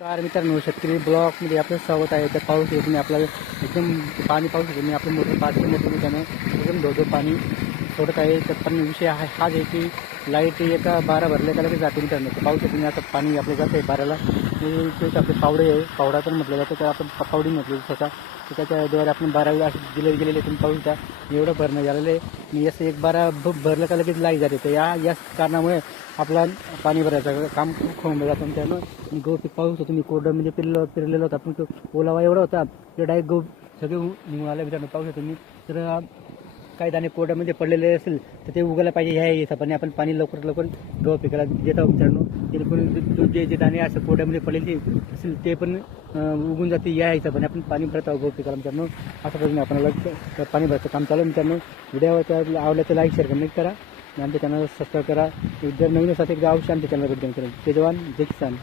Car मित्रांनो शेतकरी ब्लॉकमध्ये आपलं स्वागत आहे. तर पाऊस येत नाही आपल्याला एकदम पाणी पाऊस येत नाही आपलं मोठं पाच मोठं त्यानं एकदम धोधो पाणी सोडत आहे. तर पण विषय हा हाच आहे की लाइट एका बारा भरल्या का लगेच जाते मित्रांनो. पाऊस येत नाही आता पाणी आपलं जातं आहे बाराला. आणि तेच आपले पावडे आहे पावडा पण म्हटलं जातं तर आपण पावडी म्हटलं स्वतः. तर त्याच्याद्वारे आपण बारावी असे दिले गेलेले तुम्ही पाहू शकता एवढं भरणं झालेलं आहे. आणि असं एक बारा भ- भरलं का लगेच लाइट जाते. तर या या कारणामुळे आपला पाणी भरायचं काम खूप खोंबलं जातं. आणि त्यानं गहू पीक पाहू शकतो तुम्ही कोरडं म्हणजे पिरलं पिरलेलं होतं. आपण तो ओलावा एवढा होता ते डायरेक्ट गहू सगळे निघून आले. मित्रांनो पाहू शकतो मी तर काही दाणे कोरड्यामध्ये पडलेले असेल तर ते उगायला पाहिजे ह्या हिशोबाने आपण पाणी लवकर लवकर गहू पिकाला देत आहोत मित्रांनो. जेणेकरून जे जे दाणे असं कोरड्यामध्ये पडलेले असेल ते पण उगून जाते या हिशोबाने आपण पाणी भरत आहोत गहू पिकाला मित्रांनो. असं पद्धतीने आपण लवकर पाणी भरतं काम चालू मित्रांनो. व्हिडिओ आवडलं तर लाईक शेअर कमेंट करा. आणि आमच्या चॅनलला सबस्क्राईब करा. जर नवीन असा एकदा आवश्यक आमच्या चॅनलला भेट द्या मित्रांनो. ते जवान जय किसान.